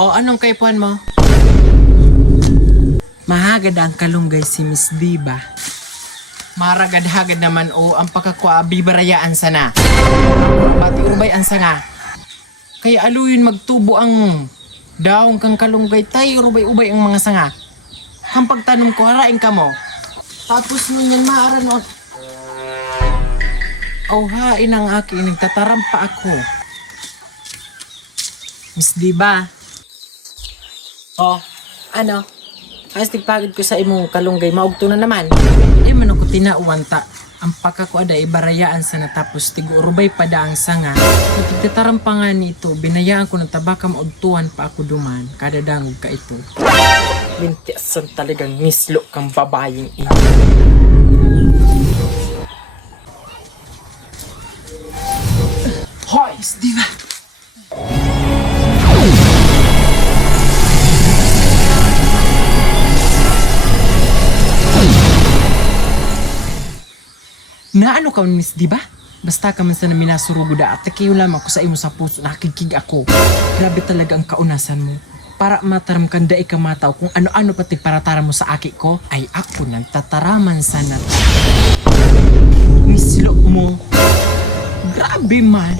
O anong kaipuan mo? Mahagad ang kalunggay si Miss Diba. Maragad-hagad naman o ang pagkakwa bibarayaan sana. Pati ubay ang sanga. Kaya aluyin magtubo ang daong kang kalunggay tayo ubay-ubay ang mga sanga. Ang pagtanong ko harain ka mo. Tapos ngunyan maaran o. Oh hain ang aking nagtatarampa ako. Miss Diba? Oh, ano? Ayos tigpagod ko sa imong kalunggay, maugto na naman. Di man ako tinauwan ta. Ang pagkakuada ay barayaan sa natapos tigurubay pa da ang sanga. Nagtitaram pa nga nito, binayaan ko ng tabaka maugtuhan pa ako duman. Kada dangog ka ito. Lintiasan talagang mislo kang babayeng ito. Hoy, Diva! Naano ka Miss Diba? Basta ka man sa naminasurugo da at takiyo lamang ko sa imo sa puso nakikig ako. Grabe talaga ang kaunasan mo. Para mataram kang daig ka mataw kung ano-ano pati para tara mo sa aki ko, ay ako nang tataraman sana. Mislo mo. Grabe man.